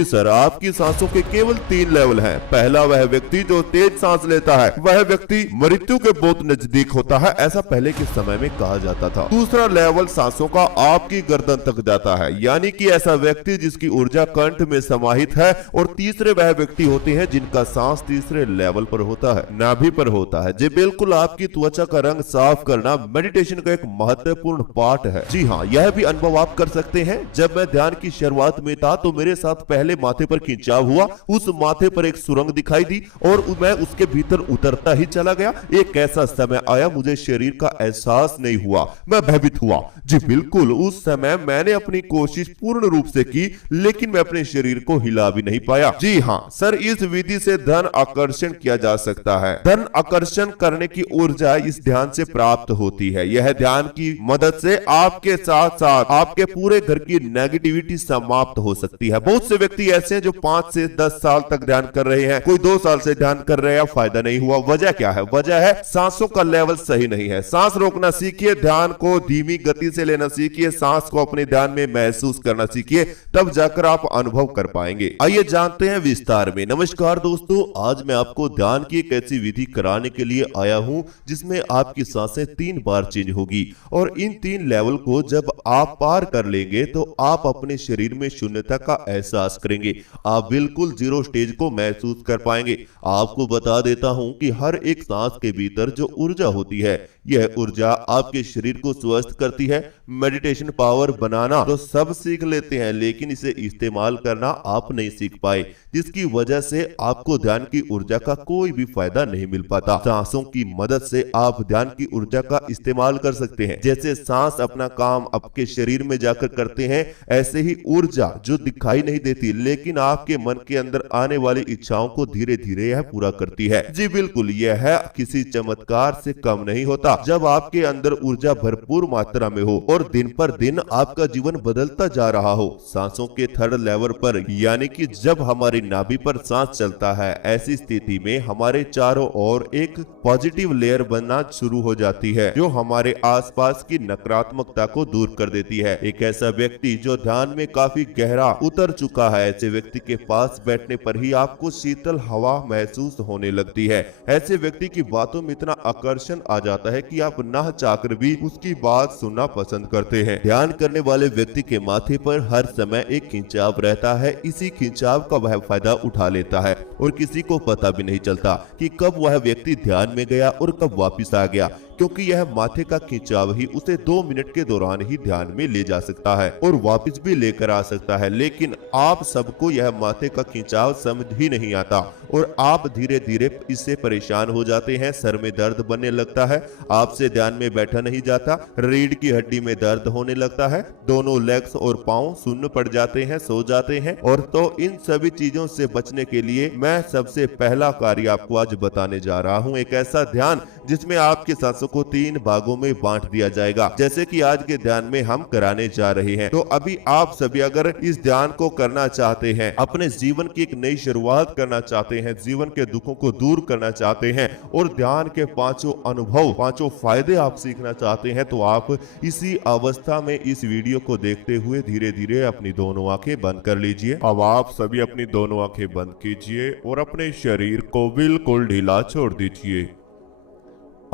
जी sir, आपकी सांसों के केवल 3 लेवल हैं। पहला वह व्यक्ति जो तेज सांस लेता है, वह व्यक्ति मृत्यु के बहुत नजदीक होता है, ऐसा पहले के समय में कहा जाता था। दूसरा लेवल सांसों का आपकी गर्दन तक जाता है, यानी कि ऐसा व्यक्ति जिसकी ऊर्जा कंठ में समाहित है। और तीसरे वह व्यक्ति होते हैं जिनका सांस तीसरे लेवल पर होता है, नाभि पर होता है। जी बिल्कुल, आपकी त्वचा का रंग साफ करना मेडिटेशन का एक महत्वपूर्ण पार्ट है। जी हाँ, यह भी अनुभव आप कर सकते हैं। जब मैं ध्यान की शुरुआत में था तो मेरे साथ पहले माथे पर खिंचाव हुआ, उस माथे पर एक सुरंग दिखाई दी और मैं उसके भीतर उतरता ही चला गया। एक ऐसा समय आया, मुझे शरीर का एहसास नहीं हुआ, मैं भयभीत हुआ। जी बिल्कुल, उस समय मैंने अपनी कोशिश पूर्ण रूप से की, लेकिन मैं अपने शरीर को हिला भी नहीं पाया। जी हाँ सर, इस विधि से धन आकर्षण किया जा सकता है। धन आकर्षण करने की ऊर्जा इस ध्यान से प्राप्त होती है। यह ध्यान की मदद से आपके साथ साथ आपके पूरे घर की नेगेटिविटी समाप्त हो सकती है। बहुत से व्यक्ति ऐसे हैं जो 5 से 10 साल तक ध्यान कर रहे हैं, कोई 2 साल से ध्यान कर रहे हैं, फायदा नहीं हुआ। वजह क्या है? वजह है सांसों का लेवल सही नहीं है। सांस रोकना सीखिए, ध्यान को धीमी गति से लेना सीखिए, सांस को अपने ध्यान में महसूस करना सीखिए, तब जाकर आप अनुभव कर पाएंगे। आइए जानते हैं विस्तार में। नमस्कार दोस्तों, आज मैं आपको ध्यान की एक ऐसी विधि कराने के लिए आया हूं जिसमें आपकी सांसें 3 बार चेंज होगी। और इन 3 लेवल को जब आप पार कर लेंगे तो आप अपने शरीर में शून्यता का एहसास करेंगे। आप बिल्कुल जीरो स्टेज को महसूस कर पाएंगे। आपको बता देता हूं कि हर एक सांस के भीतर जो ऊर्जा होती है, यह ऊर्जा आपके शरीर को स्वस्थ करती है। मेडिटेशन पावर बनाना तो सब सीख लेते हैं, लेकिन इसे इस्तेमाल करना आप नहीं सीख पाए, जिसकी वजह से आपको ध्यान की ऊर्जा का कोई भी फायदा नहीं मिल पाता। सांसों की मदद से आप ध्यान की ऊर्जा का इस्तेमाल कर सकते हैं। जैसे सांस अपना काम आपके शरीर में जाकर करते हैं, ऐसे ही ऊर्जा जो दिखाई नहीं देती लेकिन आपके मन के अंदर आने वाली इच्छाओं को धीरे धीरे यह पूरा करती है। जी बिल्कुल, यह किसी चमत्कार से कम नहीं होता। जब आपके अंदर ऊर्जा भरपूर मात्रा में हो और दिन पर दिन आपका जीवन बदलता जा रहा हो। सांसों के 3rd लेवल पर, यानी कि जब हमारी नाभि पर सांस चलता है, ऐसी स्थिति में हमारे चारों ओर एक पॉजिटिव लेयर बनना शुरू हो जाती है जो हमारे आसपास की नकारात्मकता को दूर कर देती है। एक ऐसा व्यक्ति जो ध्यान में काफी गहरा उतर चुका है, ऐसे व्यक्ति के पास बैठने पर ही आपको शीतल हवा महसूस होने लगती है। ऐसे व्यक्ति की बातों में इतना आकर्षण आ जाता है कि आप ना चाहकर भी उसकी बात सुनना पसंद करते हैं। ध्यान करने वाले व्यक्ति के माथे पर हर समय एक खिंचाव रहता है। इसी खिंचाव का वह फायदा उठा लेता है और किसी को पता भी नहीं चलता कि कब वह व्यक्ति ध्यान में गया और कब वापस आ गया, क्योंकि यह माथे का खिंचाव ही उसे 2 मिनट के दौरान ही ध्यान में ले जा सकता है और वापस भी लेकर आ सकता है। लेकिन आप सबको यह माथे का खिंचाव समझ ही नहीं आता और आप धीरे धीरे इससे परेशान हो जाते हैं। सर में दर्द बनने लगता है, आपसे ध्यान में बैठा नहीं जाता, रीढ़ की हड्डी में दर्द होने लगता है, दोनों लेग्स और पांव सुन्न पड़ जाते हैं, सो जाते हैं। और तो इन सभी चीजों से बचने के लिए मैं सबसे पहला कार्य आपको आज बताने जा रहा हूं, एक ऐसा ध्यान जिसमें आपकी सांसों को 3 भागों में बांट दिया जाएगा, जैसे कि आज के ध्यान में हम कराने जा रहे हैं। तो अभी आप सभी अगर इस ध्यान को करना चाहते हैं, अपने जीवन की एक नई शुरुआत करना चाहते हैं, जीवन के दुखों को दूर करना चाहते हैं और ध्यान के 5 अनुभव, 5 फायदे आप सीखना चाहते हैं, तो आप इसी अवस्था में इस वीडियो को देखते हुए धीरे धीरे अपनी दोनों आंखें बंद कर लीजिए। अब आप सभी अपनी दोनों आंखें बंद कीजिए और अपने शरीर को बिल्कुल ढीला छोड़ दीजिए।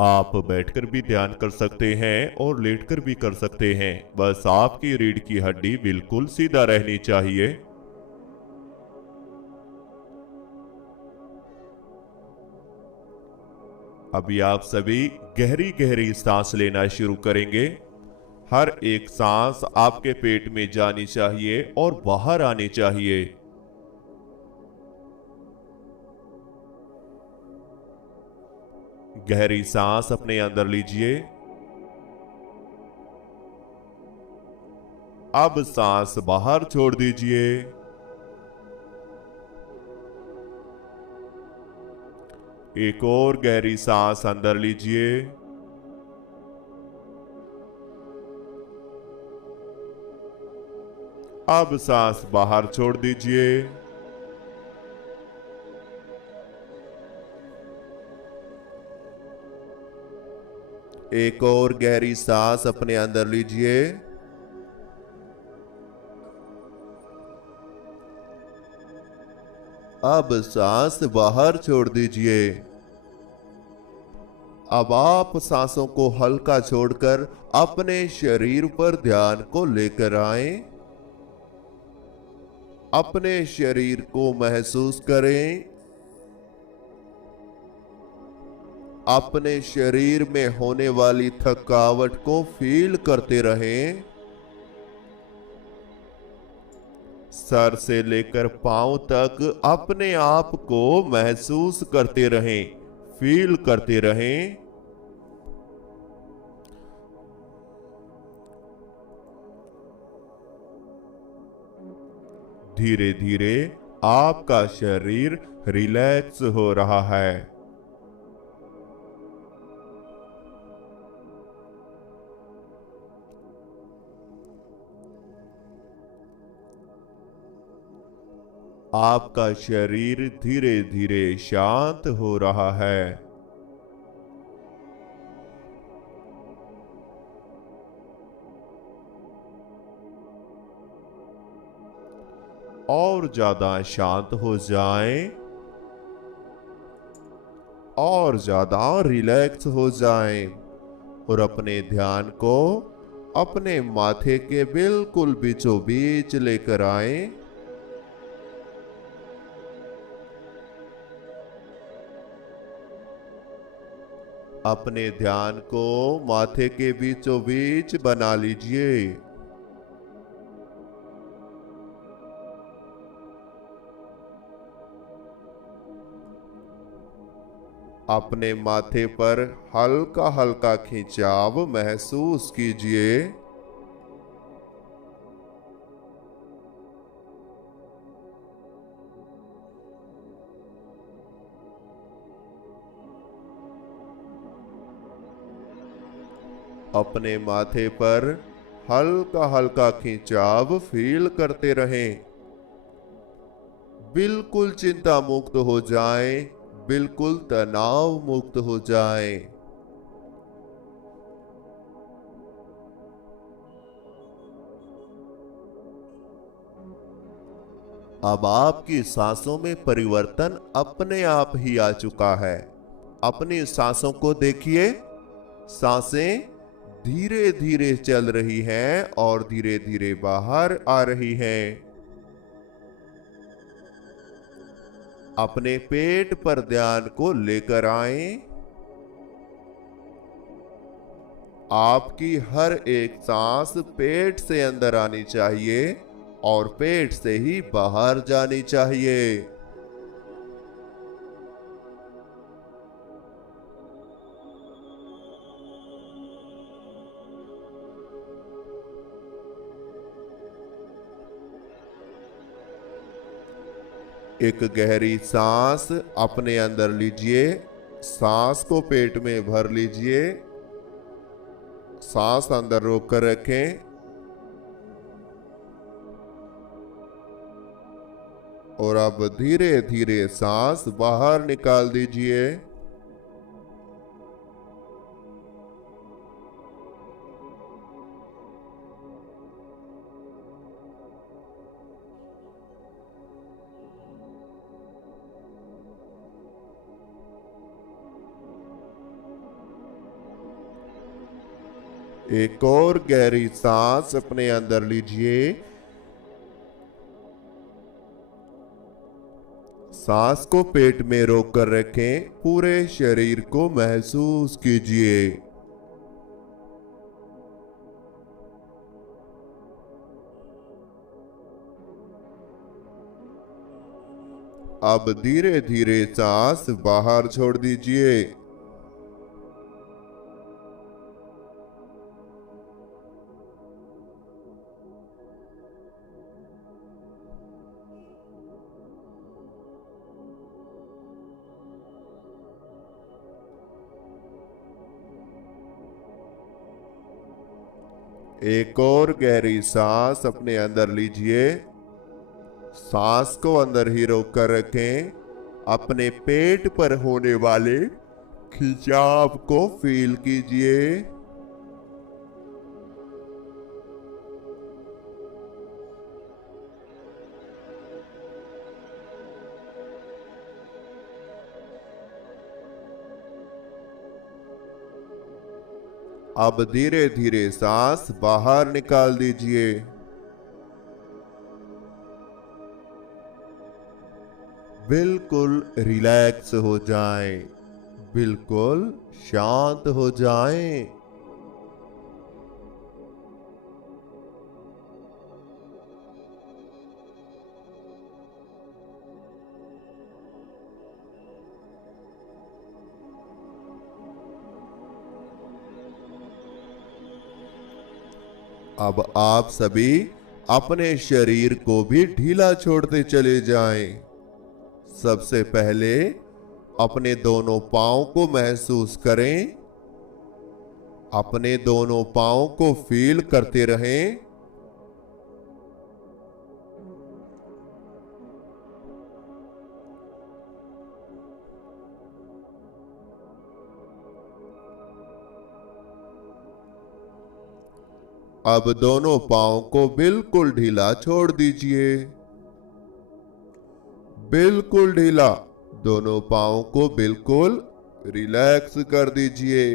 आप बैठकर भी ध्यान कर सकते हैं और लेटकर भी कर सकते हैं, बस आपकी रीढ़ की हड्डी बिल्कुल सीधा रहनी चाहिए। अभी आप सभी गहरी गहरी सांस लेना शुरू करेंगे। हर एक सांस आपके पेट में जानी चाहिए और बाहर आनी चाहिए। गहरी सांस अपने अंदर लीजिए। अब सांस बाहर छोड़ दीजिए। एक और गहरी सांस अंदर लीजिए। अब सांस बाहर छोड़ दीजिए। एक और गहरी सांस अपने अंदर लीजिए। अब सांस बाहर छोड़ दीजिए। अब आप सांसों को हल्का छोड़कर अपने शरीर पर ध्यान को लेकर आएं। अपने शरीर को महसूस करें। अपने शरीर में होने वाली थकावट को फील करते रहें। सर से लेकर पांव तक अपने आप को महसूस करते रहें, फील करते रहें। धीरे धीरे आपका शरीर रिलैक्स हो रहा है। आपका शरीर धीरे धीरे शांत हो रहा है। और ज्यादा शांत हो जाएं, और ज्यादा रिलैक्स हो जाएं और अपने ध्यान को अपने माथे के बिल्कुल बीचों बीच लेकर आएं। अपने ध्यान को माथे के बीचों बीच बना लीजिए। अपने माथे पर हल्का हल्का खिंचाव महसूस कीजिए। अपने माथे पर हल्का हल्का खिंचाव फील करते रहें। बिल्कुल चिंता मुक्त हो जाएं, बिल्कुल तनाव मुक्त हो जाएं। अब आपकी सांसों में परिवर्तन अपने आप ही आ चुका है। अपनी सांसों को देखिए। सांसें धीरे धीरे चल रही हैं और धीरे धीरे बाहर आ रही हैं। अपने पेट पर ध्यान को लेकर आएं। आपकी हर एक सांस पेट से अंदर आनी चाहिए और पेट से ही बाहर जानी चाहिए। एक गहरी सांस अपने अंदर लीजिए। सांस को पेट में भर लीजिए। सांस अंदर रोक कर रखें और अब धीरे धीरे सांस बाहर निकाल दीजिए। एक और गहरी सांस अपने अंदर लीजिए। सांस को पेट में रोक कर रखें। पूरे शरीर को महसूस कीजिए। अब धीरे धीरे सांस बाहर छोड़ दीजिए। एक और गहरी सांस अपने अंदर लीजिए। सांस को अंदर ही रोक कर रखें। अपने पेट पर होने वाले खिंचाव को फील कीजिए। अब धीरे धीरे सांस बाहर निकाल दीजिए। बिल्कुल रिलैक्स हो जाएं, बिल्कुल शांत हो जाएं। अब आप सभी अपने शरीर को भी ढीला छोड़ते चले जाएं। सबसे पहले अपने दोनों पांव को महसूस करें। अपने दोनों पांव को फील करते रहें। अब दोनों पांव को बिल्कुल ढीला छोड़ दीजिए। बिल्कुल ढीला। दोनों पांव को बिल्कुल रिलैक्स कर दीजिए।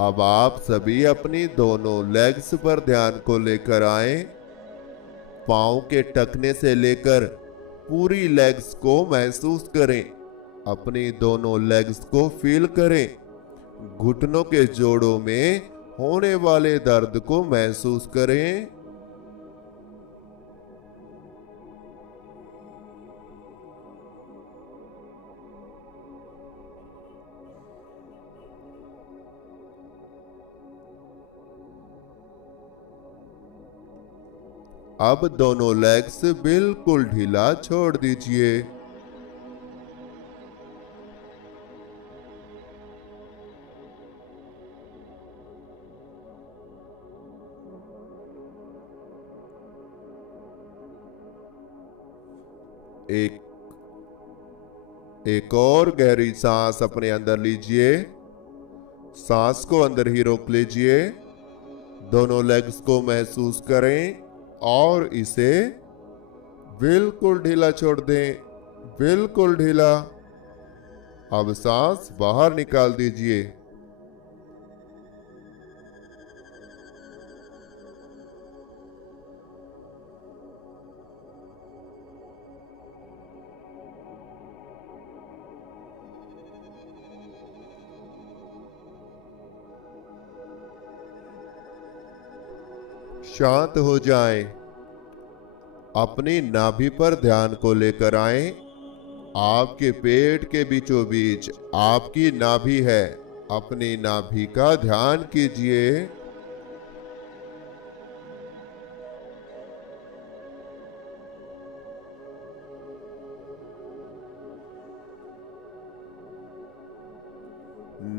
अब आप सभी अपनी दोनों लेग्स पर ध्यान को लेकर आए। पांव के टखने से लेकर पूरी लेग्स को महसूस करें। अपनी दोनों लेग्स को फील करें। घुटनों के जोड़ों में होने वाले दर्द को महसूस करें। अब दोनों लेग्स बिल्कुल ढीला छोड़ दीजिए। एक और गहरी सांस अपने अंदर लीजिए। सांस को अंदर ही रोक लीजिए। दोनों लेग्स को महसूस करें और इसे बिल्कुल ढीला छोड़ दें। बिल्कुल ढीला। अब सांस बाहर निकाल दीजिए। शांत हो जाएं। अपनी नाभि पर ध्यान को लेकर आएं। आपके पेट के बीचों बीच आपकी नाभि है। अपनी नाभि का ध्यान कीजिए।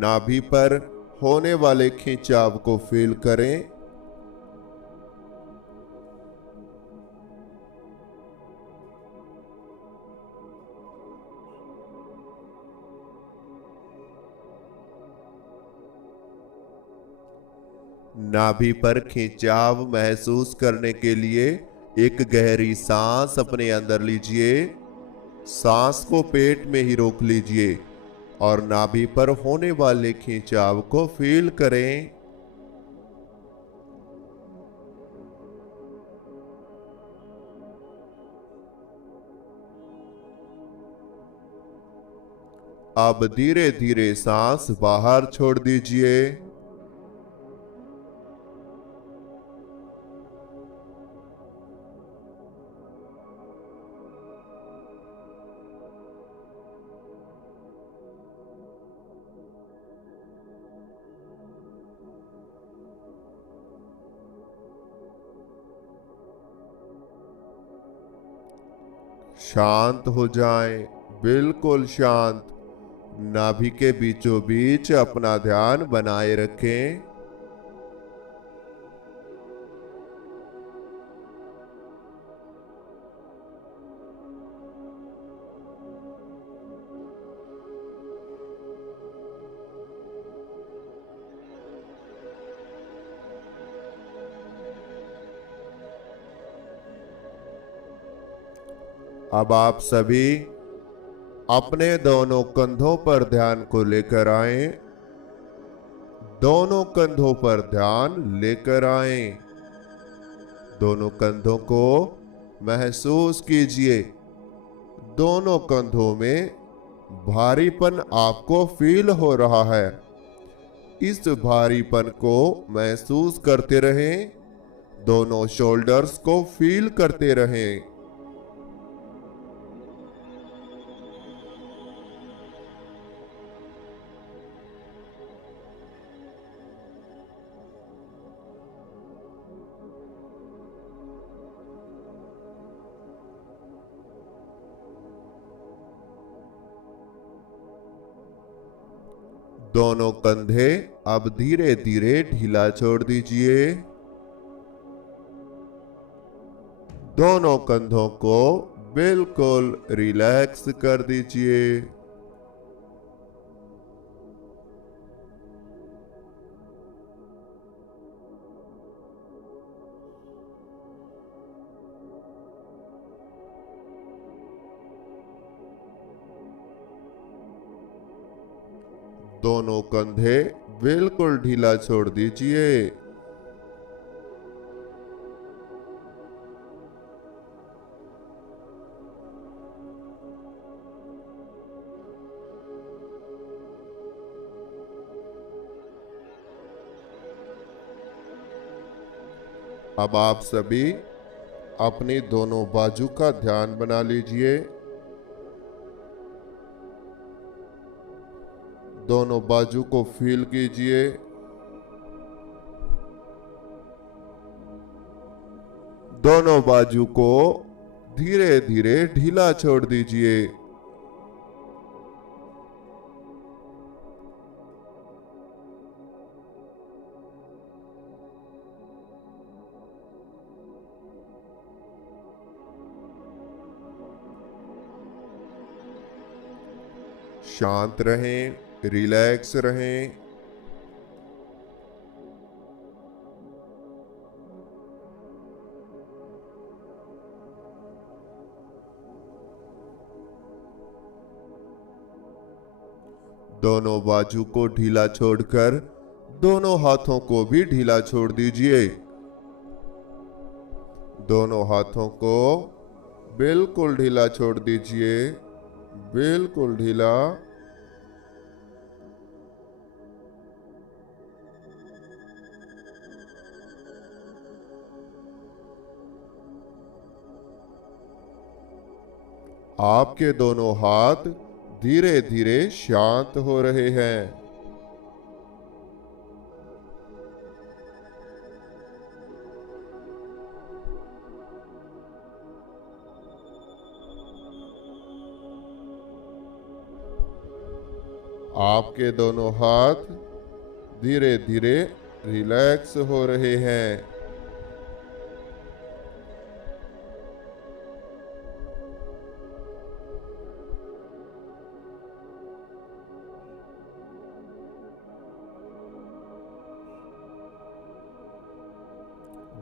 नाभि पर होने वाले खिंचाव को फील करें। नाभि पर खिंचाव महसूस करने के लिए एक गहरी सांस अपने अंदर लीजिए। सांस को पेट में ही रोक लीजिए और नाभि पर होने वाले खिंचाव को फील करें। अब धीरे धीरे सांस बाहर छोड़ दीजिए। शांत हो जाएं, बिल्कुल शांत। नाभि के बीचों बीच अपना ध्यान बनाए रखें। अब आप सभी अपने दोनों कंधों पर ध्यान को लेकर आए। दोनों कंधों पर ध्यान लेकर आए। दोनों कंधों को महसूस कीजिए। दोनों कंधों में भारीपन आपको फील हो रहा है। इस भारीपन को महसूस करते रहें। दोनों शोल्डर्स को फील करते रहें। दोनों कंधे अब धीरे धीरे ढीला छोड़ दीजिए। दोनों कंधों को बिल्कुल रिलैक्स कर दीजिए। दोनों कंधे बिल्कुल ढीला छोड़ दीजिए। अब आप सभी अपनी दोनों बाजू का ध्यान बना लीजिए। दोनों बाजू को फील कीजिए। दोनों बाजू को धीरे धीरे ढीला छोड़ दीजिए। शांत रहें, रिलैक्स रहें। दोनों बाजू को ढीला छोड़कर दोनों हाथों को भी ढीला छोड़ दीजिए। दोनों हाथों को बिल्कुल ढीला छोड़ दीजिए। बिल्कुल ढीला। आपके दोनों हाथ धीरे धीरे शांत हो रहे हैं। आपके दोनों हाथ धीरे धीरे रिलैक्स हो रहे हैं।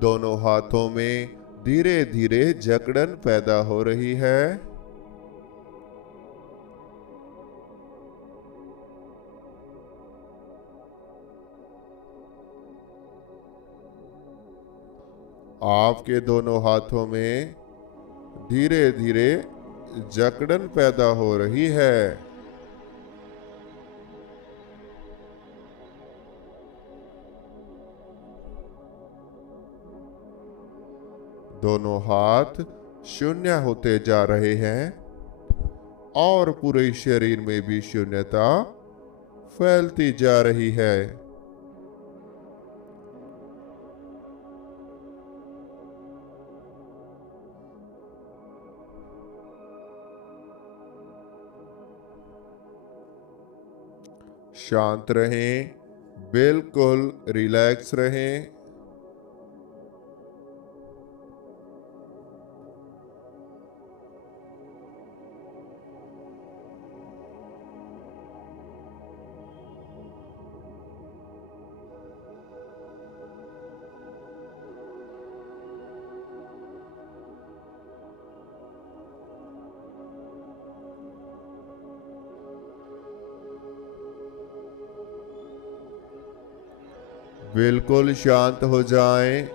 दोनों हाथों में धीरे धीरे जकड़न पैदा हो रही है। आपके दोनों हाथों में धीरे धीरे जकड़न पैदा हो रही है। दोनों हाथ शून्य होते जा रहे हैं और पूरे शरीर में भी शून्यता फैलती जा रही है। शांत रहें, बिल्कुल रिलैक्स रहें। बिल्कुल शांत हो जाएं।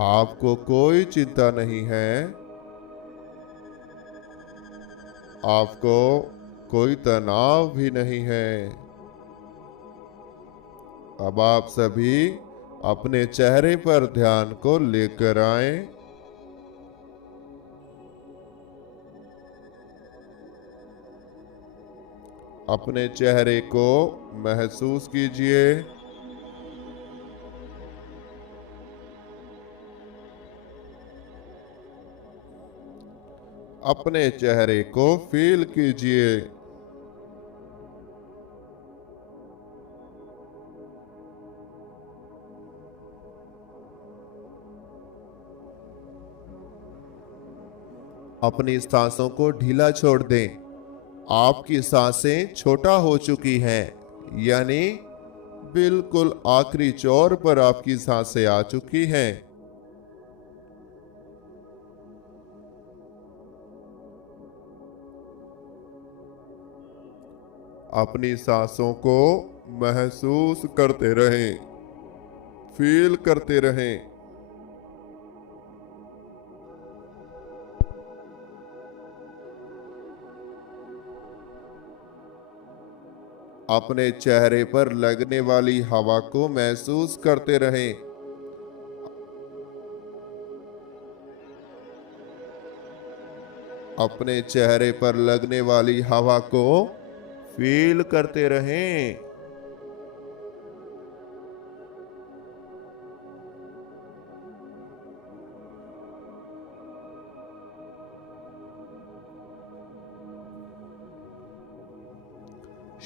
आपको कोई चिंता नहीं है। आपको कोई तनाव भी नहीं है। अब आप सभी अपने चेहरे पर ध्यान को लेकर आएं। अपने चेहरे को महसूस कीजिए। अपने चेहरे को फील कीजिए। अपनी सांसों को ढीला छोड़ दें। आपकी सांसें छोटा हो चुकी हैं, यानी बिल्कुल आखिरी छोर पर आपकी सांसें आ चुकी हैं। अपनी सांसों को महसूस करते रहें, फील करते रहें। अपने चेहरे पर लगने वाली हवा को महसूस करते रहें। अपने चेहरे पर लगने वाली हवा को फील करते रहें।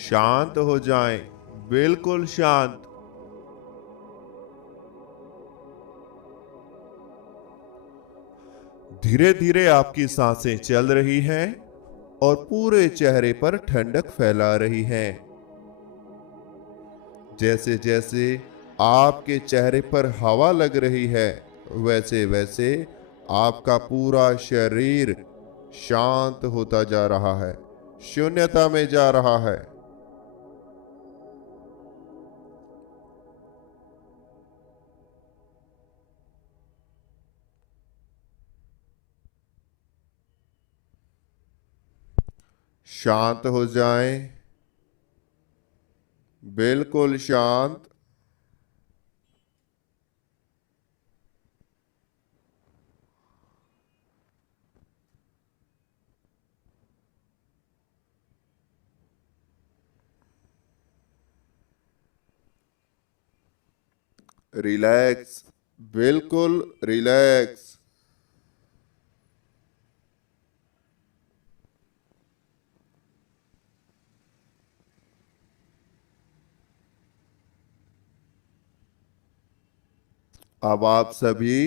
शांत हो जाएं, बिल्कुल शांत। धीरे धीरे आपकी सांसें चल रही हैं और पूरे चेहरे पर ठंडक फैला रही हैं। जैसे जैसे आपके चेहरे पर हवा लग रही है, वैसे वैसे आपका पूरा शरीर शांत होता जा रहा है, शून्यता में जा रहा है। शांत हो जाएं, बिल्कुल शांत। रिलैक्स, बिल्कुल रिलैक्स। अब आप सभी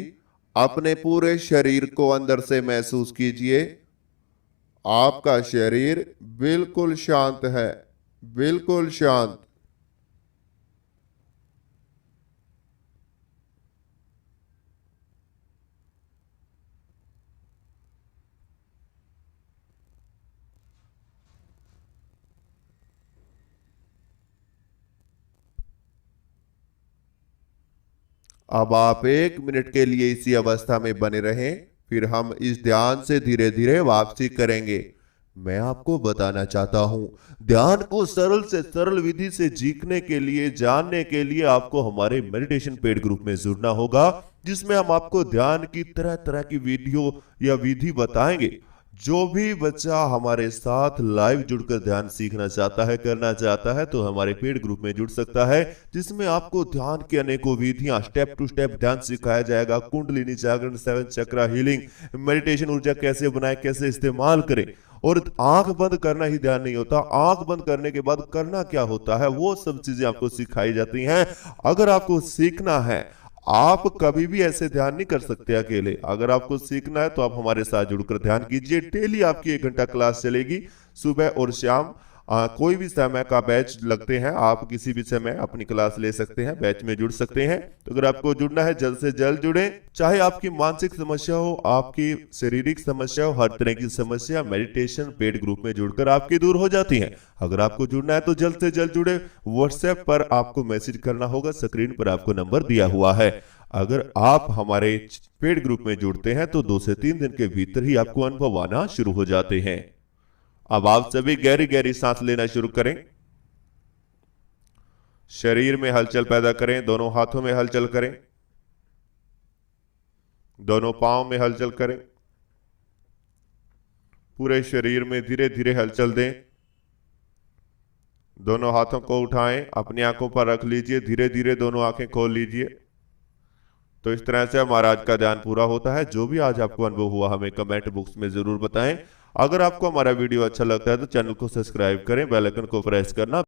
अपने पूरे शरीर को अंदर से महसूस कीजिए। आपका शरीर बिल्कुल शांत है, बिल्कुल शांत। अब आप 1 मिनट के लिए इसी अवस्था में बने रहें, फिर हम इस ध्यान से धीरे धीरे वापसी करेंगे। मैं आपको बताना चाहता हूं, ध्यान को सरल से सरल विधि से सीखने के लिए, जानने के लिए आपको हमारे मेडिटेशन पेड ग्रुप में जुड़ना होगा, जिसमें हम आपको ध्यान की तरह तरह की वीडियो या विधि बताएंगे। जो भी बच्चा हमारे साथ लाइव जुड़कर ध्यान सीखना चाहता है, करना चाहता है, तो हमारे पेड ग्रुप में जुड़ सकता है, जिसमें आपको ध्यान की अनेकों विधियां स्टेप टू स्टेप ध्यान सिखाया जाएगा। कुंडलिनी जागरण, 7 चक्रा हीलिंग, मेडिटेशन ऊर्जा कैसे बनाए, कैसे इस्तेमाल करें। और आंख बंद करना ही ध्यान नहीं होता, आंख बंद करने के बाद करना क्या होता है, वो सब चीजें आपको सिखाई जाती हैं। अगर आपको सीखना है, आप कभी भी ऐसे ध्यान नहीं कर सकते अकेले। अगर आपको सीखना है तो आप हमारे साथ जुड़कर ध्यान कीजिए। डेली आपकी 1 घंटा क्लास चलेगी, सुबह और शाम। कोई भी समय का बैच लगते हैं, आप किसी भी समय अपनी क्लास ले सकते हैं, बैच में जुड़ सकते हैं। तो अगर आपको जुड़ना है जल्द से जल्द जुड़े। चाहे आपकी मानसिक समस्या हो, आपकी शारीरिक समस्या हो, हर तरह की समस्या मेडिटेशन पेड ग्रुप में जुड़कर आपकी दूर हो जाती है। अगर आपको जुड़ना है तो जल्द से जल्द जुड़े। व्हाट्सएप पर आपको मैसेज करना होगा, स्क्रीन पर आपको नंबर दिया हुआ है। अगर आप हमारे पेड ग्रुप में जुड़ते हैं तो 2 से 3 दिन के भीतर ही आपको अनुभव आना शुरू हो जाते हैं। अब आप सभी गहरी गहरी सांस लेना शुरू करें। शरीर में हलचल पैदा करें, दोनों हाथों में हलचल करें, दोनों पांव में हलचल करें, पूरे शरीर में धीरे धीरे हलचल दें। दोनों हाथों को उठाएं, अपनी आंखों पर रख लीजिए, धीरे धीरे दोनों आंखें खोल लीजिए। तो इस तरह से हमारा आज का ध्यान पूरा होता है। जो भी आज आपको अनुभव हुआ हमें कमेंट बॉक्स में जरूर बताएं। अगर आपको हमारा वीडियो अच्छा लगता है तो चैनल को सब्सक्राइब करें, बेल आइकन को प्रेस करना